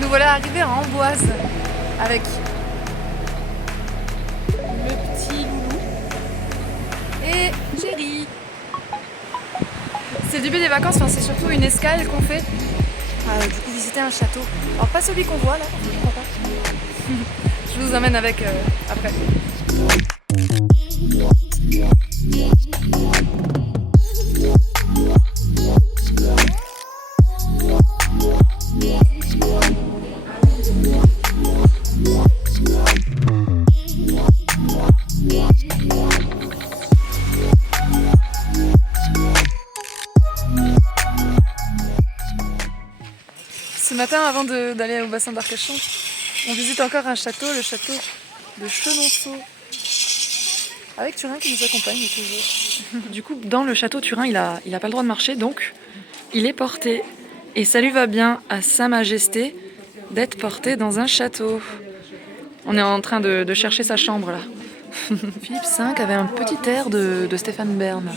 Nous voilà arrivés à Amboise avec le petit loulou et Chéri. C'est le début des vacances, enfin, c'est surtout une escale qu'on fait. Du coup, visiter un château. Alors, pas celui qu'on voit là, je crois pas. Je vous emmène avec après. Ce matin, avant d'aller au bassin d'Arcachon, on visite encore un château, le château de Chenonceau. Avec Turin qui nous accompagne toujours. Du coup, dans le château, Turin, il a pas le droit de marcher, donc il est porté. Et ça lui va bien à Sa Majesté d'être porté dans un château. On est en train de chercher sa chambre là. Philippe V avait un petit air de Stéphane Bern.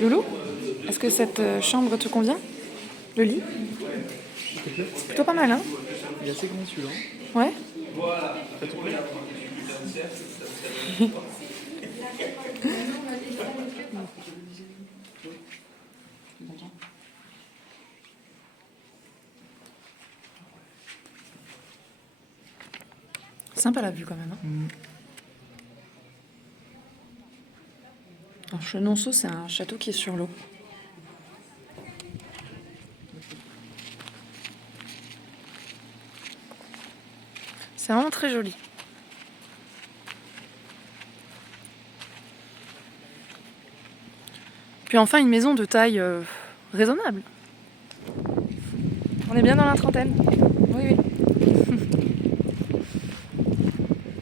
Loulou, est-ce que cette chambre te convient? Le lit? C'est plutôt pas mal, hein? Il est assez grand celui-là. Ouais? Ça te plaît? Sympa la vue quand même. Hein. Alors, Chenonceau, c'est un château qui est sur l'eau. C'est vraiment très joli. Puis enfin, une maison de taille raisonnable. On est bien dans la trentaine. Oui, oui.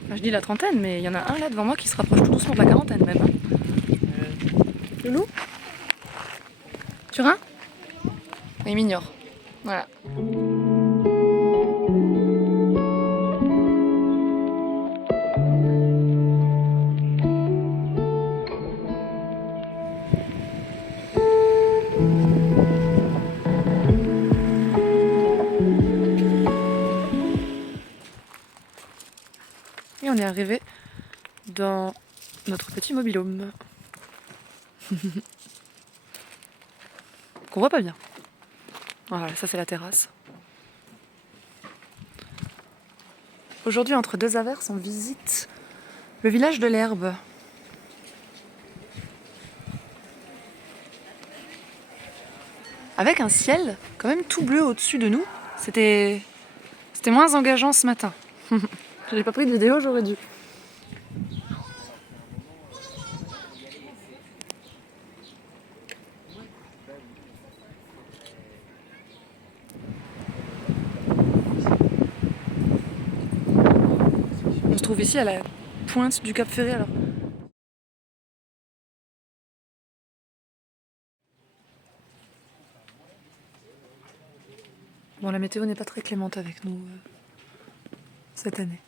Enfin, je dis la trentaine, mais il y en a un là devant moi qui se rapproche tout doucement de la quarantaine même. Hein. Loulou? Turin? Il m'ignore. Voilà. Et on est arrivé dans notre petit mobil-home. Qu'on voit pas bien. Voilà, ça c'est la terrasse. Aujourd'hui, entre deux averses, on visite le village de l'Herbe. Avec un ciel quand même tout bleu au-dessus de nous. C'était moins engageant ce matin. J'ai pas pris de vidéo, j'aurais dû. On se trouve ici à la pointe du Cap Ferré alors. Bon, la météo n'est pas très clémente avec nous cette année.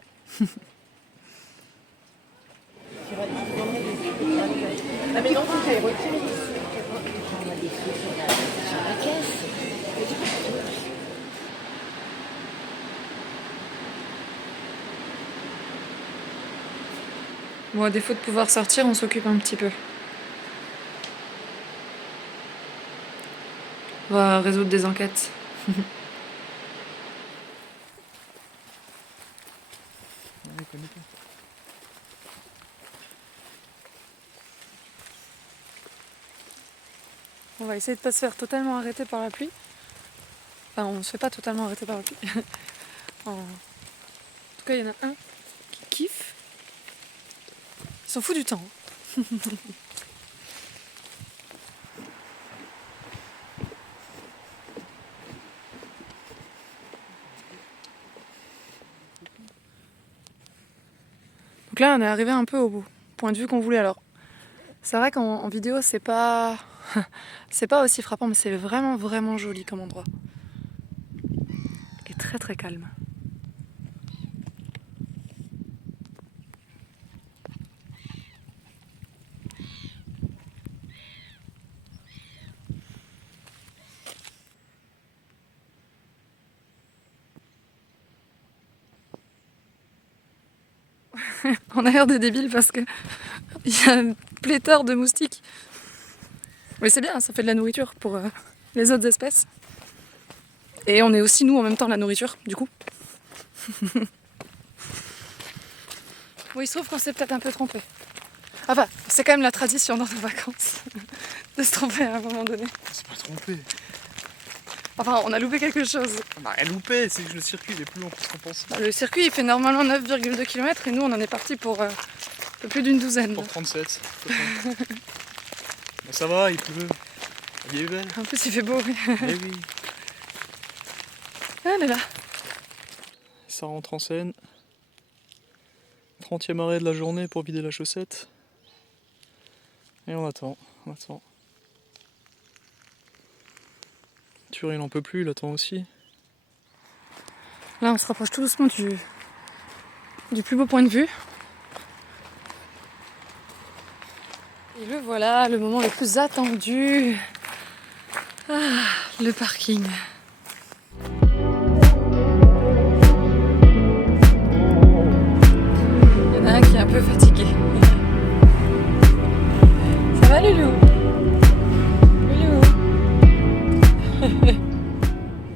Bon, à défaut de pouvoir sortir, on s'occupe un petit peu. On va résoudre des enquêtes. On va essayer de pas se faire totalement arrêter par la pluie. Enfin, on se fait pas totalement arrêter par la pluie. En tout cas, il y en a un qui kiffe. Il s'en fout du temps. Donc là, on est arrivé un peu au point de vue qu'on voulait. Alors, c'est vrai qu'en vidéo, c'est pas c'est pas aussi frappant, mais c'est vraiment vraiment joli comme endroit. Et très très calme. On a l'air de débiles parce que il y a une pléthore de moustiques. Mais c'est bien, ça fait de la nourriture pour les autres espèces. Et on est aussi nous en même temps la nourriture, du coup. Bon, il se trouve qu'on s'est peut-être un peu trompé. Enfin, c'est quand même la tradition dans nos vacances de se tromper à un moment donné. C'est pas trompé. Enfin, on a loupé quelque chose. On a rien loupé, c'est que le circuit il est plus long que ce qu'on pense. Le circuit il fait normalement 9,2 km et nous on en est parti pour un peu plus d'une douzaine. Pour 37. Mais ça va, il pleut. La vie est belle. En plus il fait beau. Oui. Eh oui. Ah là là. Ça rentre en scène. 30e arrêt de la journée pour vider la chaussette. Et on attend, on attend. Thur il en peut plus, il attend aussi. Là on se rapproche tout doucement du plus beau point de vue. Et le voilà, le moment le plus attendu. Ah, le parking. Il y en a un qui est un peu fatigué. Ça va Loulou? Loulou?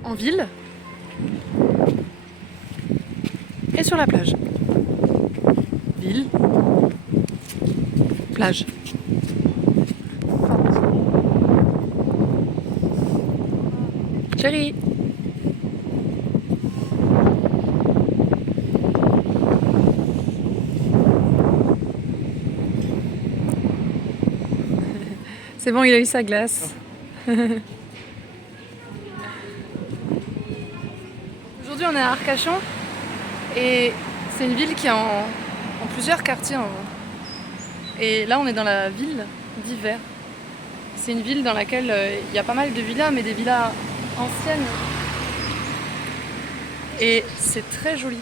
En ville et sur la plage. Ville, plage. Chérie. C'est bon, il a eu sa glace. Aujourd'hui, on est à Arcachon et c'est une ville qui est en plusieurs quartiers. Et là, on est dans la ville d'Hiver. C'est une ville dans laquelle il y a pas mal de villas, mais des villas anciennes. Et c'est très joli.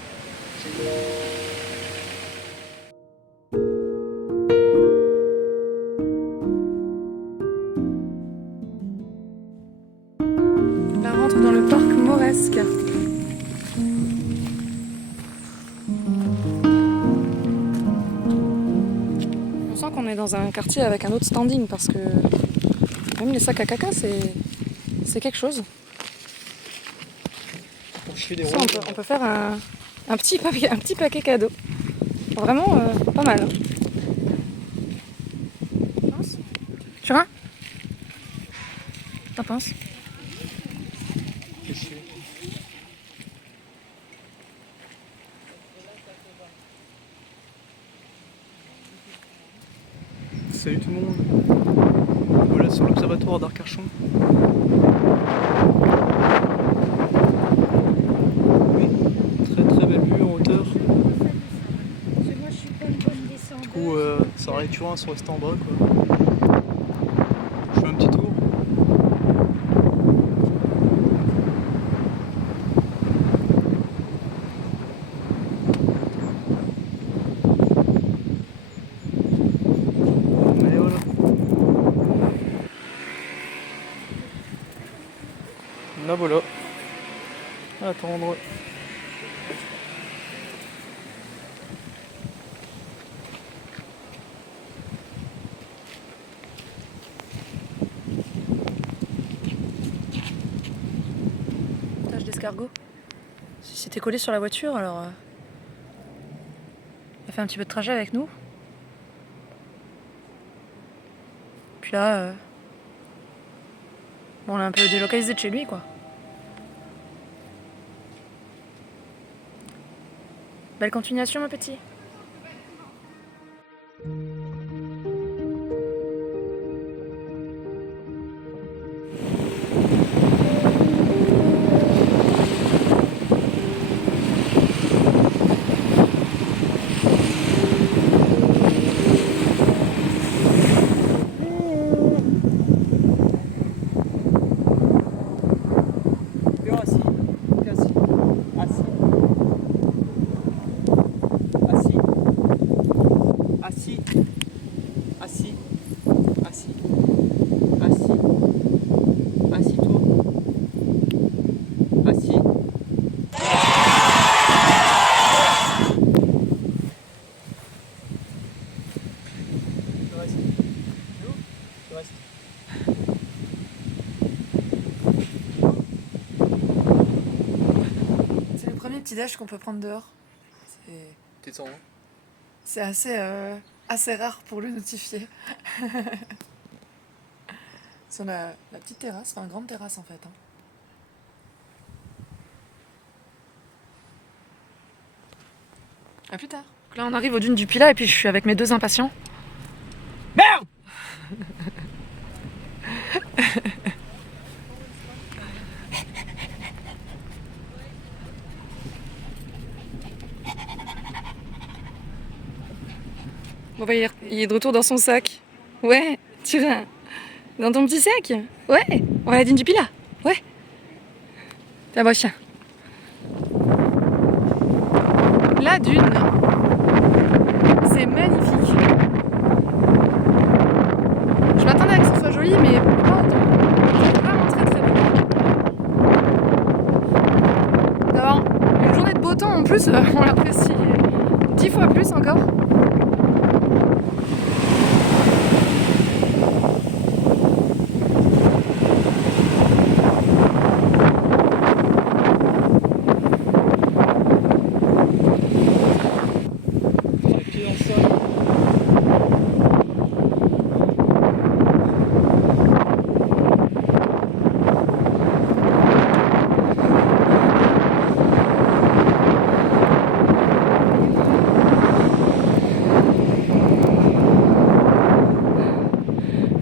Là, on rentre dans le parc Mauresque. On sent qu'on est dans un quartier avec un autre standing parce que même les sacs à caca, c'est quelque chose. Pour chier des Ça, roses. on peut faire un petit paquet cadeau. Vraiment pas mal. Tu vois? T'en penses? Fais chier. Salut tout le monde. Voilà sur l'observatoire d'Arcachon. Oui, très très belle vue en hauteur. Du coup, Sarah et Turin sont restés en bas quoi. Je fais un petit tour. Et voilà. Là voilà. À attendre. Tâche d'escargot. Si c'était collé sur la voiture, alors il a fait un petit peu de trajet avec nous. Puis là, bon, on l'a un peu délocalisé de chez lui, quoi. Belle continuation, mon petit. Assis. Assis. Assis. petit déj qu'on peut prendre dehors. T'es sans, hein? C'est assez rare pour le notifier. Sur la petite terrasse, enfin grande terrasse en fait. Hein. À plus tard. Donc là on arrive aux dunes du Pilat et puis je suis avec mes 2 impatients. Merde! Bon bah il est de retour dans son sac. Ouais, tu vas dans ton petit sac. Ouais, on va à la dune du Pilat. Ouais. Tiens, moi chien. La dune, c'est magnifique. Je m'attendais à que ce soit joli, mais pas autant. C'est vraiment très très beau. D'avoir une journée de beau temps en plus, on l'apprécie 10 fois plus encore. Les pieds dans le sol.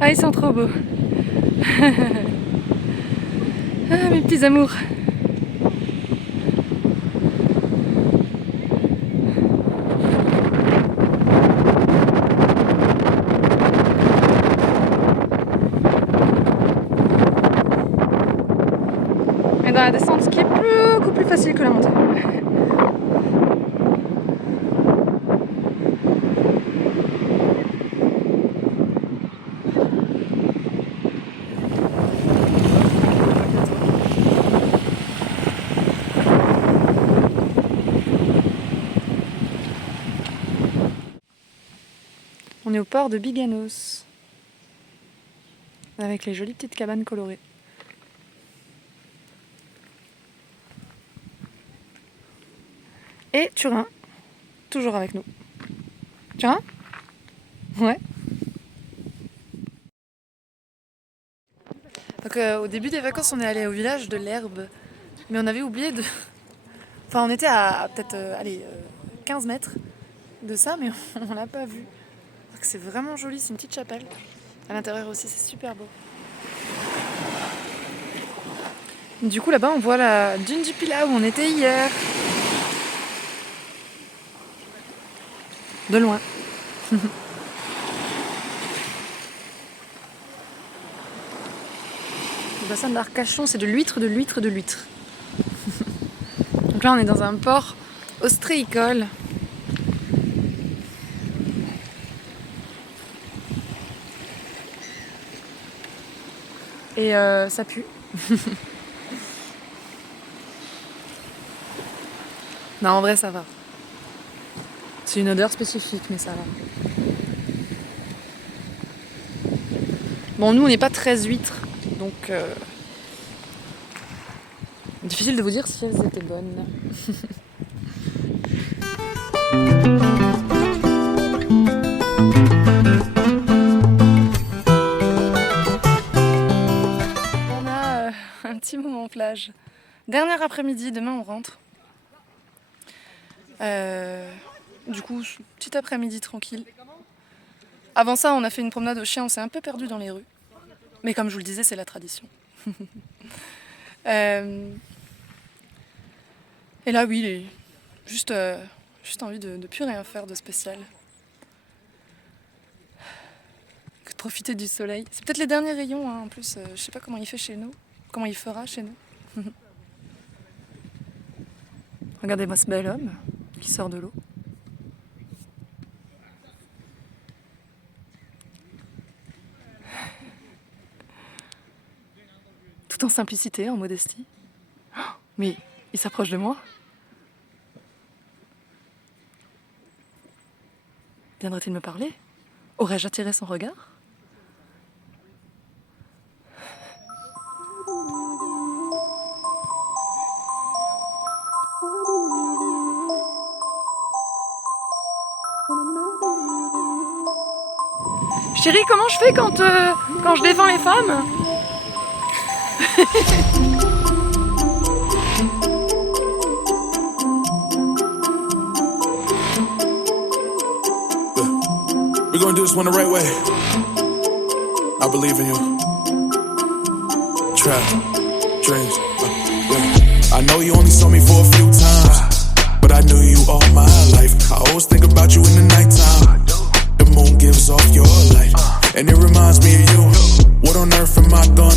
Ah, ils sont trop beaux. Ah, mes petits amours. Et dans la descente, ce qui est beaucoup plus facile que la montée. On est au port de Biganos, avec les jolies petites cabanes colorées. Et Turin, toujours avec nous. Turin ? Ouais. Donc au début des vacances, on est allé au village de l'Herbe, mais on avait oublié de... Enfin, on était à peut-être 15 mètres de ça, mais on l'a pas vu. Donc, c'est vraiment joli, c'est une petite chapelle. À l'intérieur aussi, c'est super beau. Du coup, là-bas, on voit la dune du Pilat où on était hier. De loin. Le bassin d'Arcachon, c'est de l'huître, de l'huître, de l'huître. Donc là, on est dans un port ostréicole. Et ça pue. Non, en vrai, ça va. C'est une odeur spécifique, mais ça va. Bon, nous, on n'est pas très huîtres, donc difficile de vous dire si elles étaient bonnes. On a un petit moment plage. Dernier après-midi, demain on rentre. Du coup, petit après-midi tranquille. Avant ça, on a fait une promenade au chien, on s'est un peu perdu dans les rues. Mais comme je vous le disais, c'est la tradition. Et là, oui, juste envie de plus rien faire de spécial. Que de profiter du soleil. C'est peut-être les derniers rayons, hein, en plus. Je sais pas comment il fait chez nous. Comment il fera chez nous. Regardez-moi ce bel homme qui sort de l'eau. Tout en simplicité, en modestie. Oh, mais il s'approche de moi. Viendrait-il me parler? Aurais-je attiré son regard? Chérie, comment je fais quand je défends les femmes? We're gonna do this one the right way. I believe in you. Trap, dreams. Yeah. I know you only saw me for a few times, but I knew you all my life. I always think about you in the nighttime. The moon gives off your light, and it reminds me of you. What on earth am I gonna